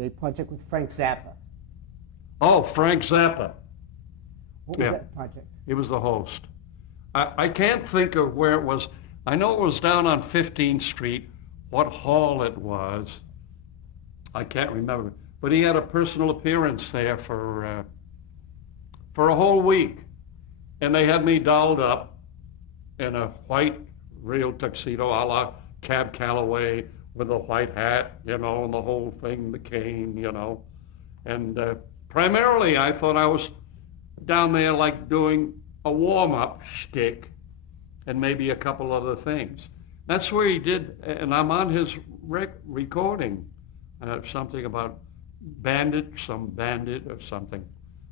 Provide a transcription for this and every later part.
a project with Frank Zappa. Oh, Frank Zappa. What was that project? He was the host. I can't think of where it was. I know it was down on 15th Street, what hall it was. I can't remember. But he had a personal appearance there for a whole week. And they had me dolled up in a white real tuxedo a la Cab Calloway with a white hat, and the whole thing, the cane, And primarily I thought I was down there like doing a warm-up shtick and maybe a couple other things. That's where he did, and I'm on his recording, something about some bandit or something.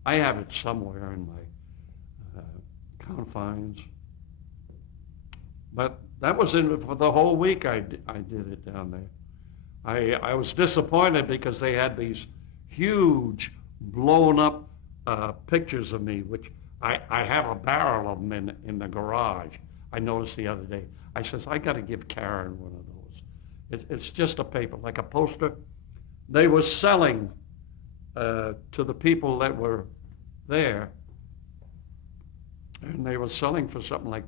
I have it somewhere in my confines. But that was for the whole week I did it down there. I was disappointed because they had these huge blown up pictures of me, which I have a barrel of them in the garage. I noticed the other day. I says, I got to give Karen one of those. It's just a paper, like a poster. They were selling to the people that were there, and they were selling for something like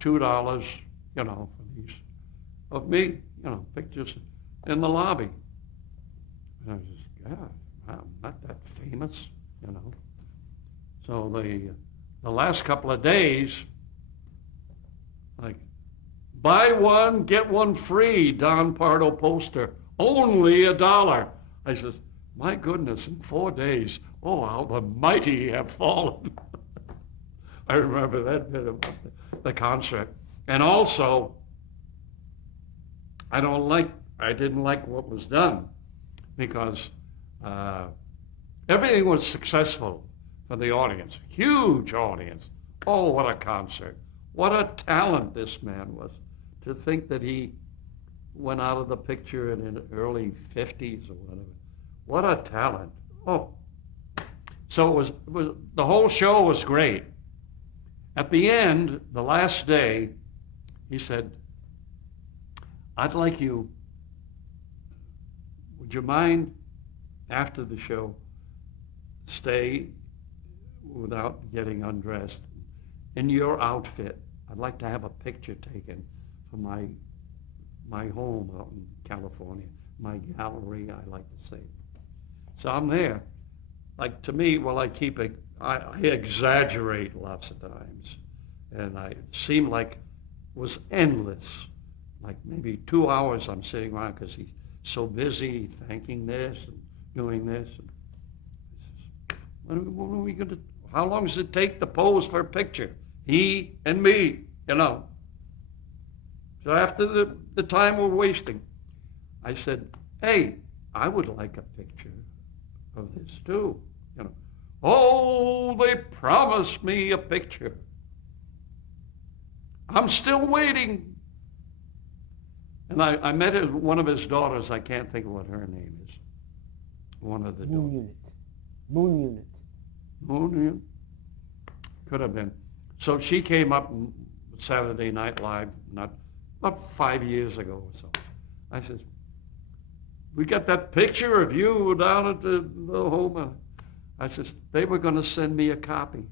$2, for these, of me, pictures in the lobby. And I was just, God, I'm not that famous, So the last couple of days, like, buy one, get one free, Don Pardo poster, only $1. I says, my goodness, in 4 days, oh, how the mighty have fallen. I remember that bit about the concert. And also, I didn't like what was done because everything was successful for the audience, huge audience. Oh, what a concert. What a talent this man was. To think that he went out of the picture in the early 50s or whatever. What a talent. Oh. So it was the whole show was great. At the end, the last day, he said, I'd like you, would you mind after the show, stay without getting undressed in your outfit? I'd like to have a picture taken for my home out in California, my gallery, I like to say. So I'm there. Like, to me, I exaggerate lots of times, and I seem like it was endless. Like maybe 2 hours I'm sitting around because he's so busy thanking this and doing this. And what are we going to? How long does it take to pose for a picture? He and me, So after the time we're wasting, I said, hey, I would like a picture of this too. Oh, they promised me a picture. I'm still waiting. And I met one of his daughters. I can't think of what her name is. One of the daughters. Moon Unit. Moon Unit? Could have been. So she came up on Saturday Night Live, about 5 years ago or so. I said, we got that picture of you down at the home. I said, they were going to send me a copy.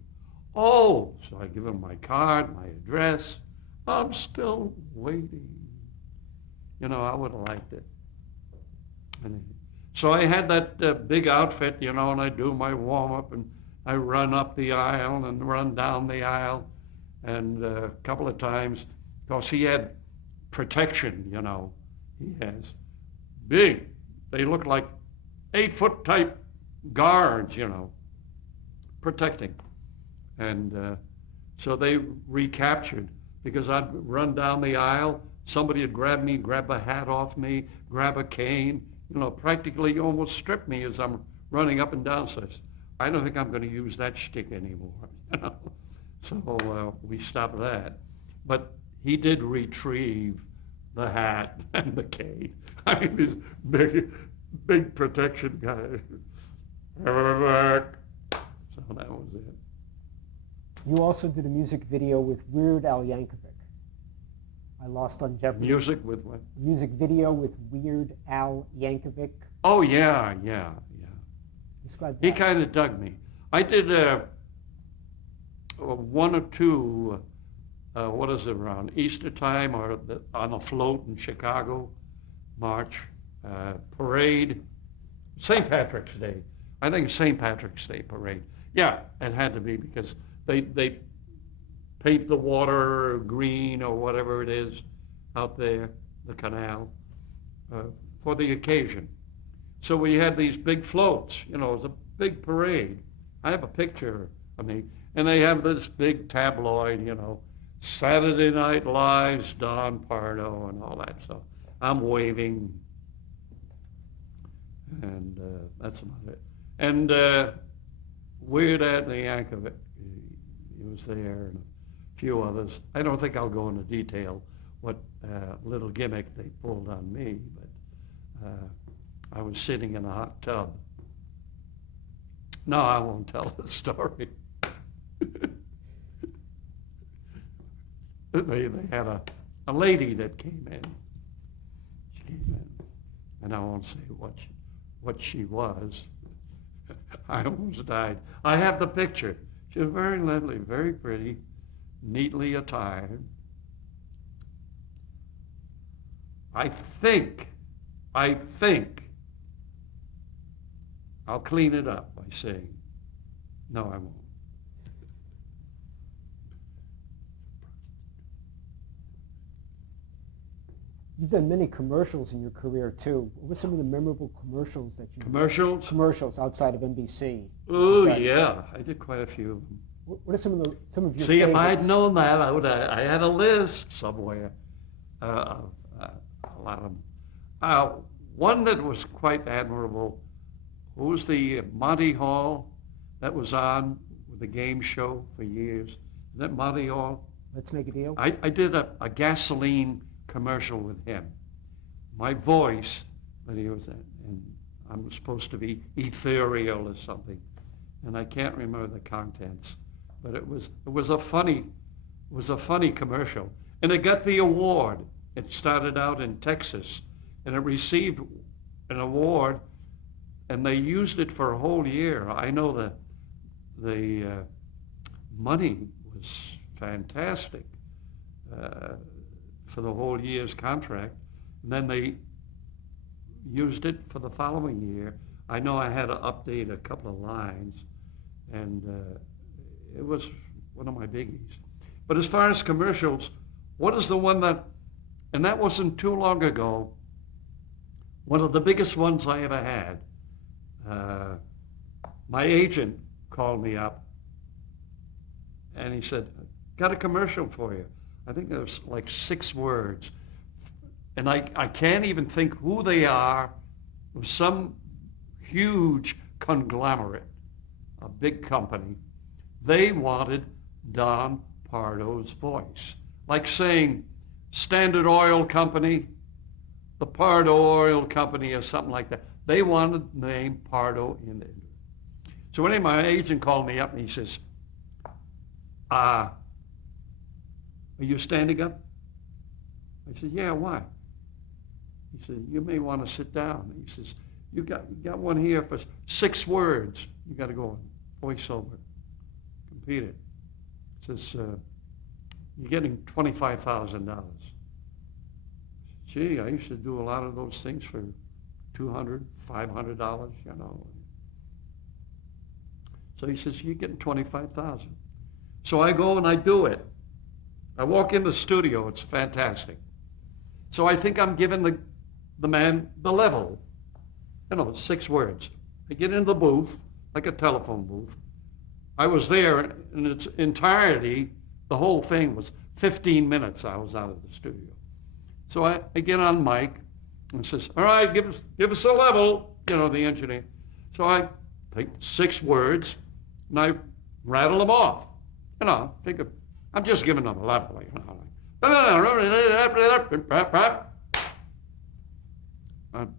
Oh, so I give them my card, my address. I'm still waiting. I would have liked it. So I had that big outfit, and I do my warm-up, and I run up the aisle and run down the aisle. And a couple of times, because he had protection, he has big. They look like 8-foot type guards, protecting. And so they recaptured, because I'd run down the aisle, somebody would grab me, grab a hat off me, grab a cane, practically almost strip me as I'm running up and down. So I don't think I'm going to use that shtick anymore. So we stopped that. But he did retrieve the hat and the cane. I mean, he's big protection guy. So that was it. You also did a music video with Weird Al Yankovic. I Lost on Jeopardy. Music with what? Music video with Weird Al Yankovic. Oh, yeah, yeah, yeah. Describe He that. kind of dug me. I did one or two, what is it, around Easter time or on a float in Chicago, March, parade, St. Patrick's Day. I think St. Patrick's Day parade. Yeah, it had to be because they paint the water green or whatever it is out there, the canal, for the occasion. So we had these big floats, it was a big parade. I have a picture of me, and they have this big tabloid, Saturday Night Live's Don Pardo and all that stuff. I'm waving, and that's about it. And Weird Al Yankovic, he was there, and a few others. I don't think I'll go into detail what little gimmick they pulled on me, but I was sitting in a hot tub. No, I won't tell the story. They had a lady that came in. She came in, and I won't say what she was. I almost died. I have the picture. She was very lovely, very pretty, neatly attired. I think I'll clean it up by saying, no, I won't. You've done many commercials in your career too. What were some of the memorable commercials that you Commercials? Commercials outside of NBC. Oh, Okay. yeah. I did quite a few of them. What are some of your See, if I had favorites? known that, I had a list somewhere of a lot of them. One that was quite admirable was the Monty Hall that was on with the game show for years. Is that Monty Hall? Let's Make a Deal. I did a gasoline commercial with him. My voice, but he was, and I'm supposed to be ethereal or something, and I can't remember the contents. But it was a funny commercial, and it got the award. It started out in Texas, and it received an award, and they used it for a whole year. I know the money was fantastic for the whole year's contract, and then they used it for the following year. I know I had to update a couple of lines, and it was one of my biggies. But as far as commercials, what is the one that, and that wasn't too long ago, one of the biggest ones I ever had. My agent called me up, and he said, got a commercial for you. I think there was like 6 words. And I can't even think who they are. It was some huge conglomerate, a big company. They wanted Don Pardo's voice. Like saying Standard Oil Company, the Pardo Oil Company or something like that. They wanted the name Pardo in it. So anyway, my agent called me up and he says, are you standing up? I said, yeah, why? He said, you may want to sit down. He says, you got one here for 6 words. You got to go on voiceover. Compete it. It says, you're getting $25,000. Gee, I used to do a lot of those things for $200, $500, So he says, you're getting $25,000. So I go and I do it. I walk in the studio, it's fantastic. So I think I'm giving the man the level, 6 words. I get into the booth, like a telephone booth. I was there in its entirety, the whole thing was 15 minutes I was out of the studio. So I get on mic and says, all right, give us a level, the engineer. So I take 6 words and I rattle them off. Figure, I'm just giving them a level,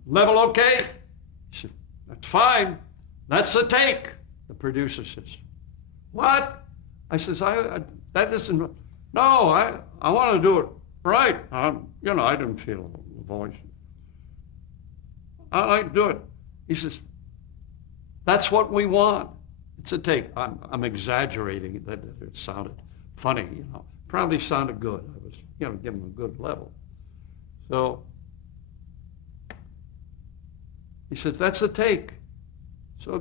level okay? He said, that's fine. That's the take. The producer says, what? I says, that isn't, no, I want to do it right. I didn't feel the voice. I like to do it. He says, that's what we want. It's a take. I'm exaggerating that it sounded funny, Probably sounded good. I was, giving him a good level. So he says, that's a take. So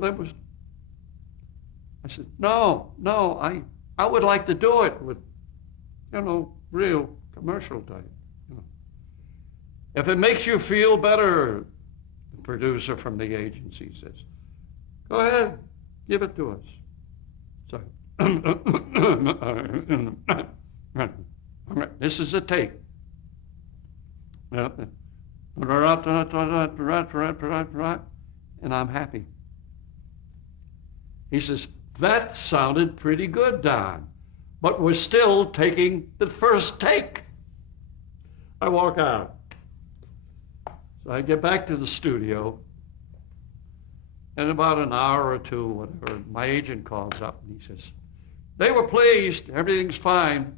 I said, no, I would like to do it with, real commercial type. If it makes you feel better, the producer from the agency says, go ahead, give it to us. So, this is a take. And I'm happy. He says, that sounded pretty good, Don, but we're still taking the first take. I walk out. So I get back to the studio. In about an hour or two, whatever, my agent calls up and he says, they were pleased, everything's fine.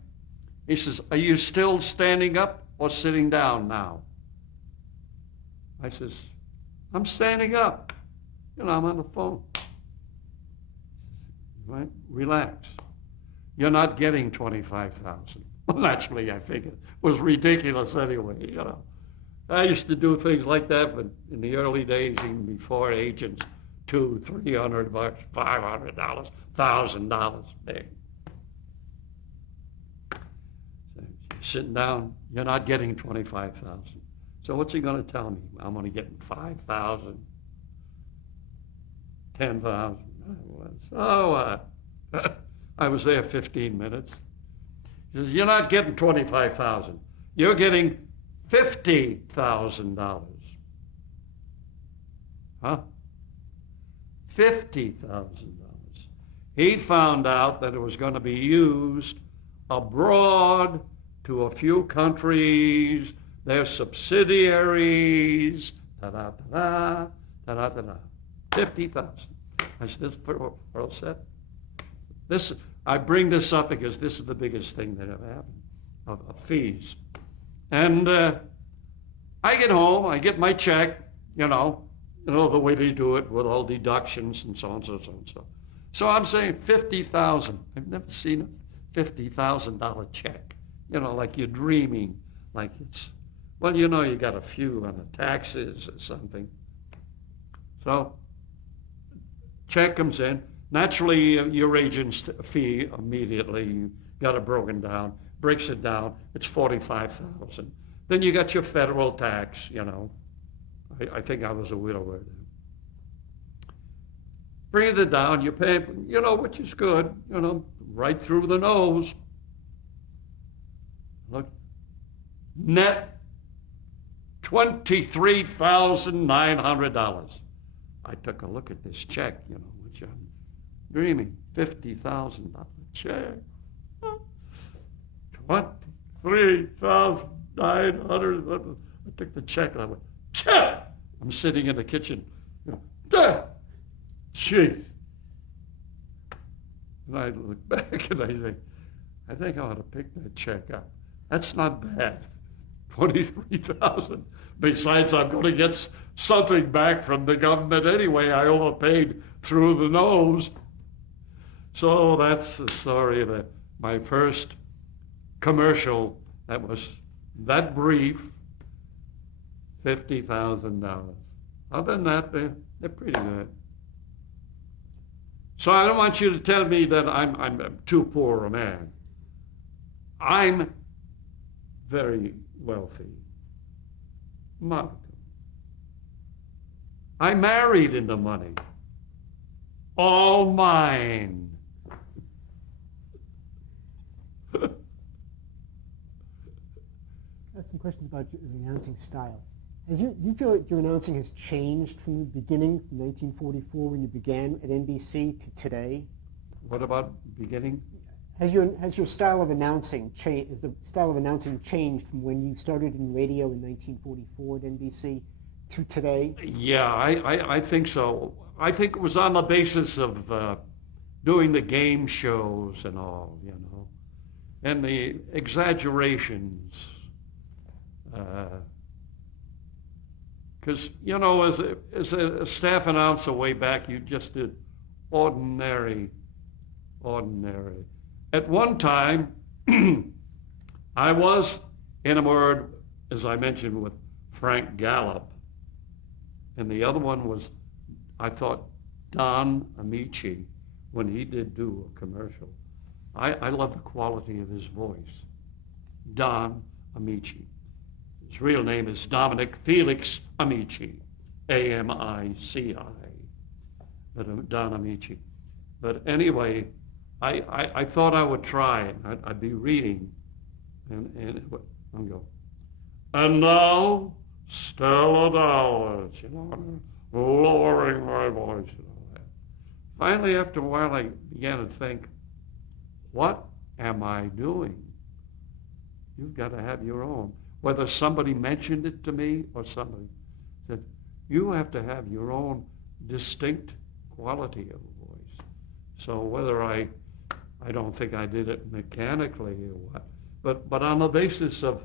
He says, are you still standing up or sitting down now? I says, I'm standing up. I'm on the phone. Right? Relax. You're not getting $25,000. Well, naturally, I figured it was ridiculous anyway, I used to do things like that, but in the early days, even before agents, $200, $300, $500, $1,000 big. So you're sitting down, you're not getting $25,000. So what's he going to tell me? I'm only getting $5,000, $10,000. So what? I was there 15 minutes. He says, you're not getting $25,000. You're getting $50,000. Huh? $50,000. He found out that it was going to be used abroad to a few countries, their subsidiaries, ta-da-ta-da, ta-da-ta-da. 50,000. I said, we're all set. I bring this up because this is the biggest thing that ever happened, of fees. And I get home, I get my check, the way they do it with all deductions and so on, so on, so on. So I'm saying $50,000. I've never seen a $50,000 check, like you're dreaming, like it's, well, you got a few on the taxes or something. So check comes in. Naturally, your agent's fee immediately got it broken down, breaks it down, it's $45,000. Then you got your federal tax, I think I was a widower then. Bring it down, you pay, which is good, right through the nose. Look, net $23,900. I took a look at this check, which I'm dreaming, $50,000 check. $23,900. I took the check and I went, check! I'm sitting in the kitchen. Gee. And I look back and I say, I think I ought to pick that check up. That's not bad. $23,000. Besides, I'm going to get something back from the government anyway. I overpaid through the nose. So that's the story of my first commercial that was that brief, $50,000. Other than that, they're pretty good. So I don't want you to tell me that I'm too poor a man. I'm very wealthy. Modicum. I married into money. All mine. I have some questions about your announcing style. You feel that your announcing has changed from the beginning, from 1944 when you began at NBC to today? What about beginning? Has your style of announcing changed? Has the style of announcing changed from when you started in radio in 1944 at NBC to today? Yeah, I think so. I think it was on the basis of doing the game shows and all, and the exaggerations Because, you know, as a staff announcer way back, you just did ordinary. At one time, I was enamored, as I mentioned, with Frank Gallup. And the other one was, I thought, Don Amici, when he did do a commercial. I love the quality of his voice. Don Amici. His real name is Dominic Felix Amici, Amici, but Don Amici. But anyway, I thought I would try it. I'd be reading, and I'd go, and now, Stella Dallas, you know, lowering my voice and all that. Finally, after a while, I began to think, what am I doing? You've got to have your own. Whether somebody mentioned it to me or somebody said, you have to have your own distinct quality of voice. So whether I don't think I did it mechanically or what, but on the basis of,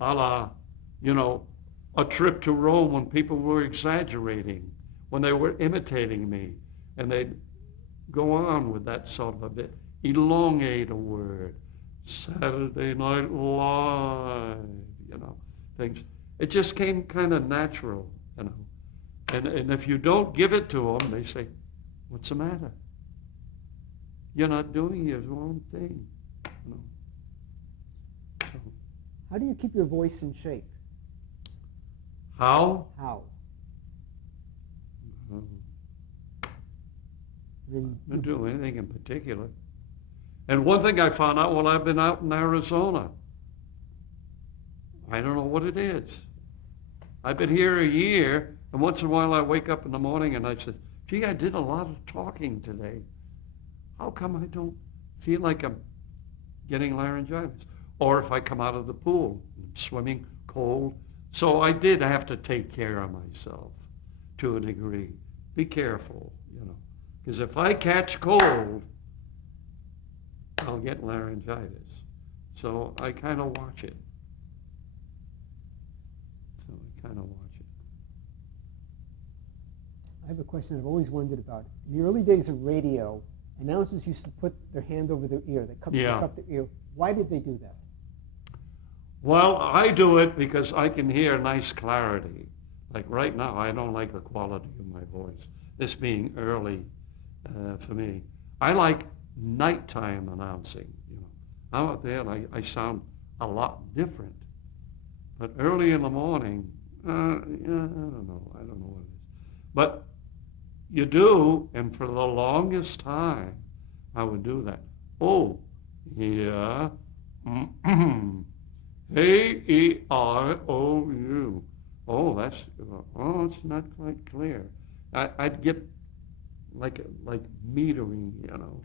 a la, you know, a trip to Rome when people were exaggerating, when they were imitating me, and they'd go on with that sort of a bit, elongate a word, Saturday Night Live, you know, things. It just came kind of natural, you know. And if you don't give it to them, they say, what's the matter? You're not doing your own thing, you know. So, How do you keep your voice in shape? how? How? I I mean, didn't do anything in particular. And one thing I found out while I've been out in Arizona, I don't know what it is. I've been here a year, and once in a while I wake up in the morning and I say, gee, I did a lot of talking today. How come I don't feel like I'm getting laryngitis? Or if I come out of the pool, I'm swimming cold. So I did have to take care of myself to a degree. Be careful, you know. Because if I catch cold, I'll get laryngitis. So I kind of watch it. I have a question I've always wondered about. In the early days of radio, announcers used to put their hand over their ear. They cup their ear. Why did they do that? Well, I do it because I can hear nice clarity. Like right now, I don't like the quality of my voice, this being early for me. I like nighttime announcing. You know, I'm out there and I sound a lot different. But early in the morning, I don't know what it is. But you do, and for the longest time, I would do that. Oh, yeah. A-E-I-O-U. Oh, it's not quite clear. I'd get like metering, you know,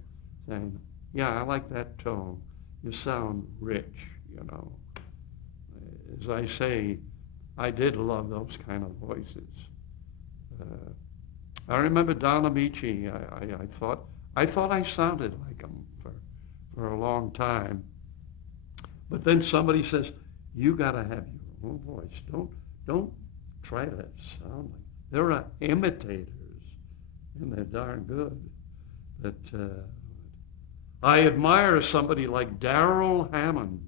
saying, yeah, I like that tone. You sound rich, you know. As I say, I did love those kind of voices. I remember Don Amici. I thought I sounded like him for a long time. But then somebody says, you got to have your own voice. Don't try to sound like. There are imitators, and they're darn good. But I admire somebody like Darrell Hammond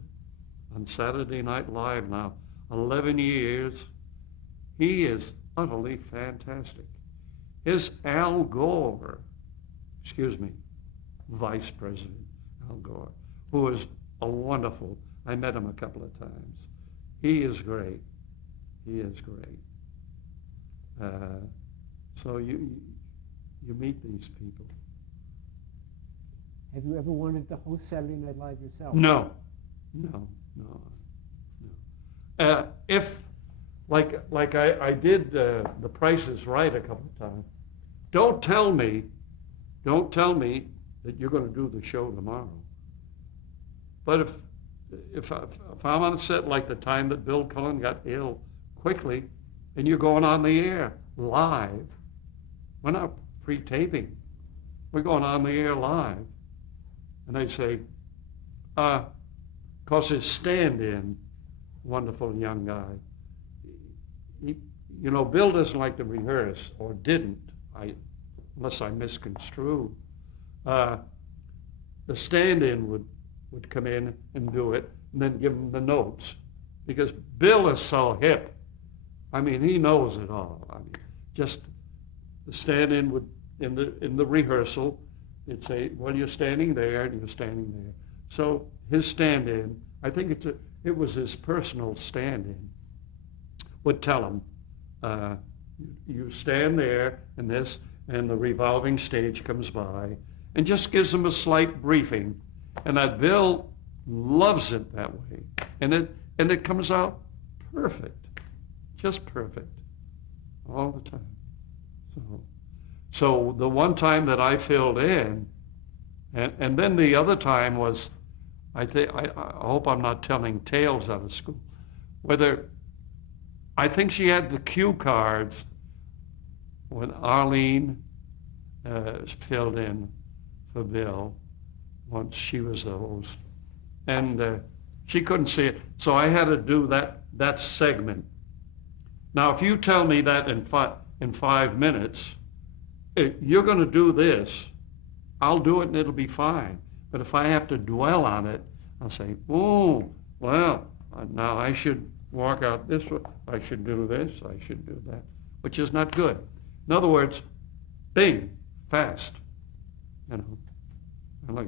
on Saturday Night Live now, 11 years. He is utterly fantastic. His Al Gore, Vice President Al Gore, who is a wonderful, I met him a couple of times. He is great. He is great. So you meet these people. Have you ever wanted to host Saturday Night Live yourself? No. If, like I did The Price is Right a couple of times, don't tell me that you're going to do the show tomorrow. But if I'm on a set like the time that Bill Cullen got ill quickly, and you're going on the air live, we're not pre-taping, we're going on the air live, and they say, because his stand-in, wonderful young guy, you know, Bill doesn't like to rehearse, or didn't, unless I misconstrue. The stand-in would come in and do it, and then give him the notes. Because Bill is so hip. I mean, he knows it all. I mean, just the stand-in would, in the rehearsal, it'd say, well, you're standing there, and you're standing there. So his stand-in, I think it was his personal stand-in, would tell him, you stand there, and the revolving stage comes by, and just gives him a slight briefing. And that Bill loves it that way. And it comes out perfect, just perfect, all the time. So the one time that I filled in, and then the other time was, I hope I'm not telling tales out of school, I think she had the cue cards when Arlene filled in for Bill once she was the host. And she couldn't see it, so I had to do that segment. Now, if you tell me that in 5 minutes, you're going to do this, I'll do it and it'll be fine. But if I have to dwell on it, I'll say, oh, well, now I should walk out this way, I should do this, I should do that, which is not good. In other words, bing, fast, you know. I like,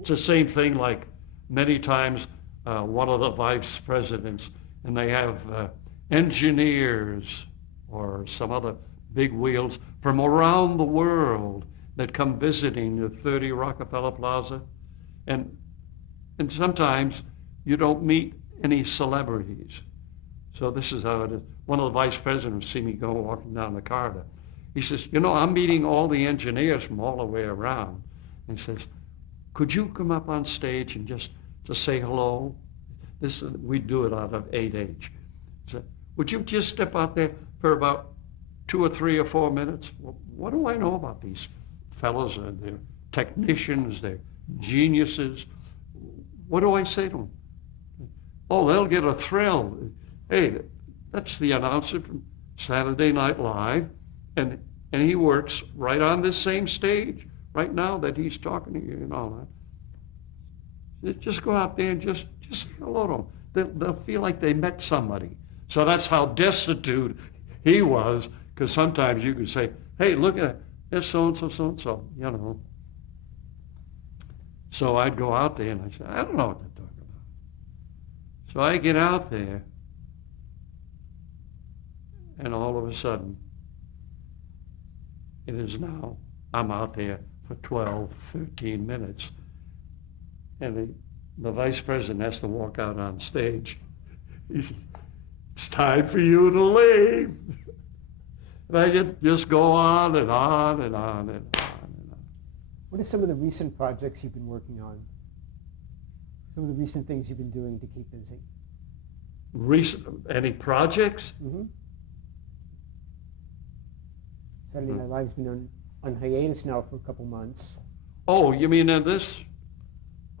it's the same thing like many times one of the vice presidents, and they have engineers or some other big wheels from around the world that come visiting the 30 Rockefeller Plaza. And sometimes you don't meet any celebrities. So this is how it is. One of the vice presidents see me go walking down the corridor. He says, you know, I'm meeting all the engineers from all the way around. And he says, could you come up on stage and just to say hello? We do it out of 8H. So, would you just step out there for about 2 or 3 or 4 minutes? Well, what do I know about these fellows? They're technicians, they're geniuses. What do I say to them? Oh, they'll get a thrill. Hey, that's the announcer from Saturday Night Live, and he works right on this same stage right now that he's talking to you and all that. Just go out there and just say hello to them. They'll feel like they met somebody. So that's how destitute he was, because sometimes you could say, hey, look at there's so-and-so, so-and-so, you know. So I'd go out there and I'd say, I don't know what they're talking about. So I get out there, and all of a sudden, it is now, I'm out there for 12, 13 minutes, and the vice president has to walk out on stage. He says, it's time for you to leave. And I just go on and on and on and on and on. What are some of the recent projects you've been working on? Some of the recent things you've been doing to keep busy? Any projects? Mm-hmm. Saturday Night Live's been on hiatus now for a couple months. Oh, you mean this?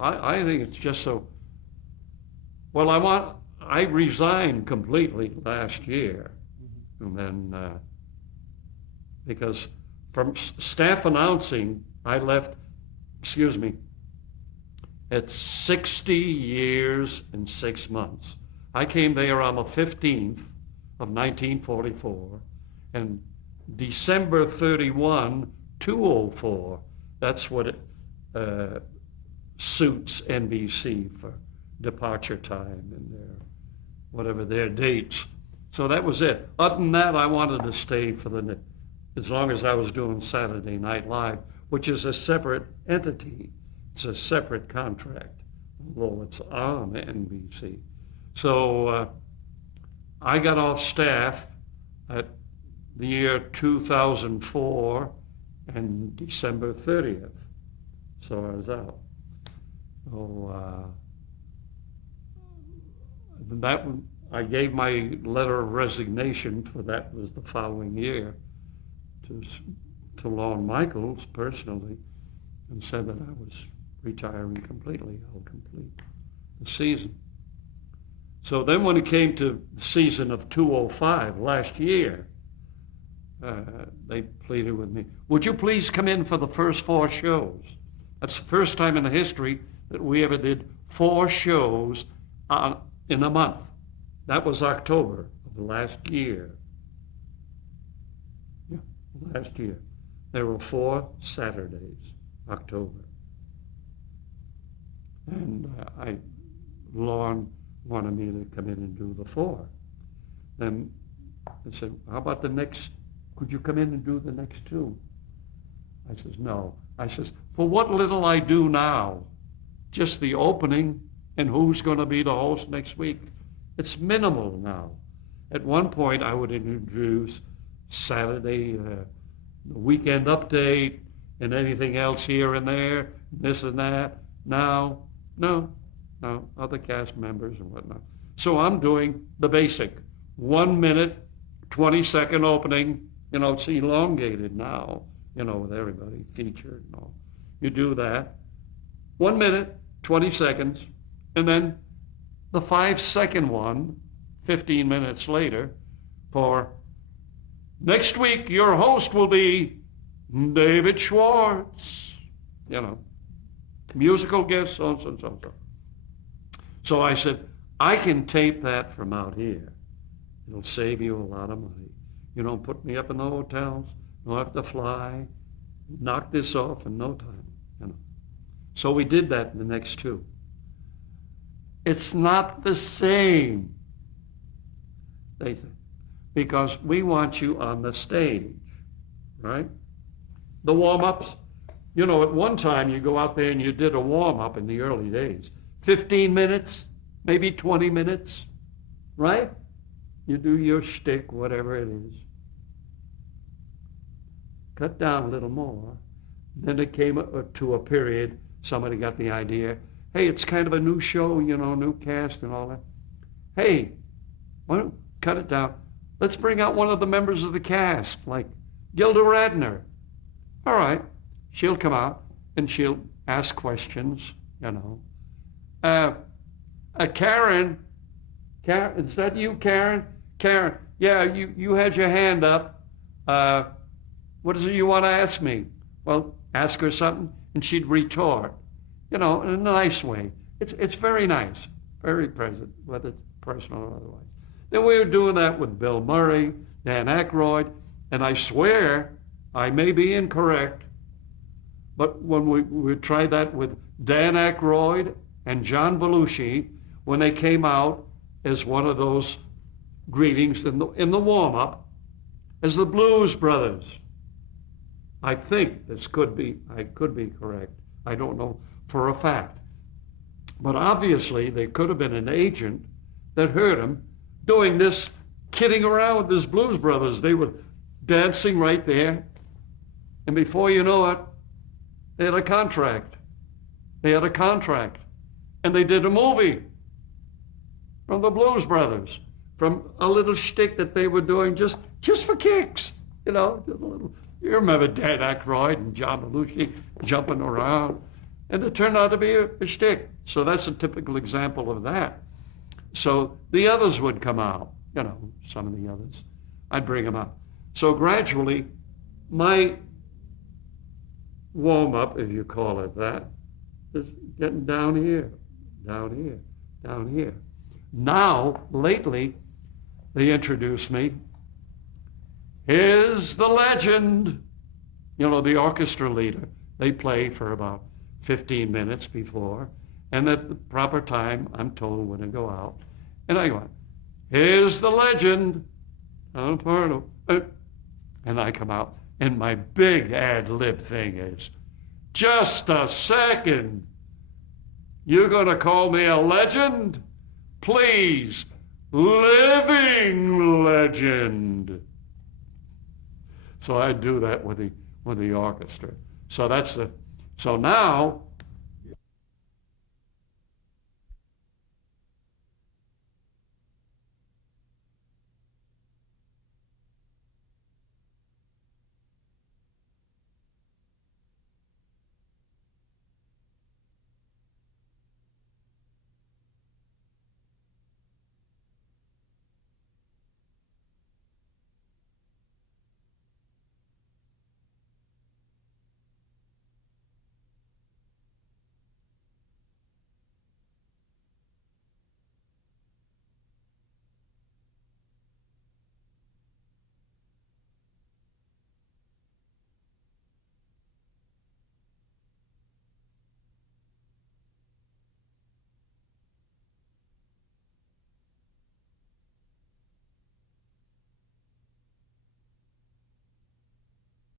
I think it's just so. Well, I resigned completely last year, mm-hmm. And then because from staff announcing, I left. At 60 years and 6 months. I came there on the 15th of 1944, and December 31, 204. That's what it suits NBC for departure time and whatever their dates. So that was it. Other than that, I wanted to stay for as long as I was doing Saturday Night Live, which is a separate entity. It's a separate contract, although it's on NBC. So I got off staff at the year 2004 and December 30th. So I was out. So I gave my letter of resignation for that was the following year to Lorne Michaels personally, and said that I was retiring completely. I'll complete the season. So then when it came to the season of 205 last year, they pleaded with me, would you please come in for the first 4 shows? That's the first time in the history that we ever did 4 shows in a month. That was October of the last year. Yeah, last year. There were 4 Saturdays, October. And Lorne wanted me to come in and do the 4. Then they said, how about the next, could you come in and do the next 2? I says, no. I says, for what little I do now, just the opening and who's going to be the host next week, it's minimal now. At one point, I would introduce Saturday, the weekend update, and anything else here and there, this and that. Now, no, other cast members and whatnot. So I'm doing the basic 1 minute, 20-second opening. You know, it's elongated now, you know, with everybody featured and all. You do that. 1 minute, 20 seconds, and then the 5-second one, 15 minutes later, for next week your host will be David Schwartz, you know, musical guest, so and so and so and so. So I said, I can tape that from out here. It'll save you a lot of money. You don't put me up in the hotels, you don't have to fly, knock this off in no time, you know. So we did that in the next 2. It's not the same, they think, because we want you on the stage, right? The warm-ups, you know, at one time you go out there and you did a warm-up in the early days. 15 minutes, maybe 20 minutes, right? You do your shtick, whatever it is. Cut down a little more. Then it came to a period, somebody got the idea, hey, it's kind of a new show, you know, new cast and all that. Hey, why don't cut it down? Let's bring out one of the members of the cast, like Gilda Radner. All right, she'll come out and she'll ask questions, you know. Karen, is that you, Karen? Karen, yeah, you had your hand up. What is it you want to ask me? Well, ask her something, and she'd retort, you know, in a nice way. It's very nice, very present, whether it's personal or otherwise. Then we were doing that with Bill Murray, Dan Aykroyd, and I swear I may be incorrect, but when we tried that with Dan Aykroyd and John Belushi, when they came out as one of those greetings in the warm-up, as the Blues Brothers. I think I could be correct. I don't know for a fact. But obviously, there could have been an agent that heard him doing this, kidding around with this Blues Brothers. They were dancing right there. And before you know it, they had a contract. And they did a movie from the Blues Brothers, from a little shtick that they were doing just for kicks. You know, just a little. You remember Dan Aykroyd and John Belushi jumping around. And it turned out to be a shtick. So that's a typical example of that. So the others would come out, you know, some of the others. I'd bring them out. So gradually, my warm-up, if you call it that, is getting down here. Now, lately, they introduced me. Here's the legend. You know, the orchestra leader. They play for about 15 minutes before. And at the proper time, I'm told when to go out. And I go, here's the legend. Pardo. And I come out. And my big ad-lib thing is, just a second. You're going to call me a legend? Please, living legend. So I do that with the orchestra. So now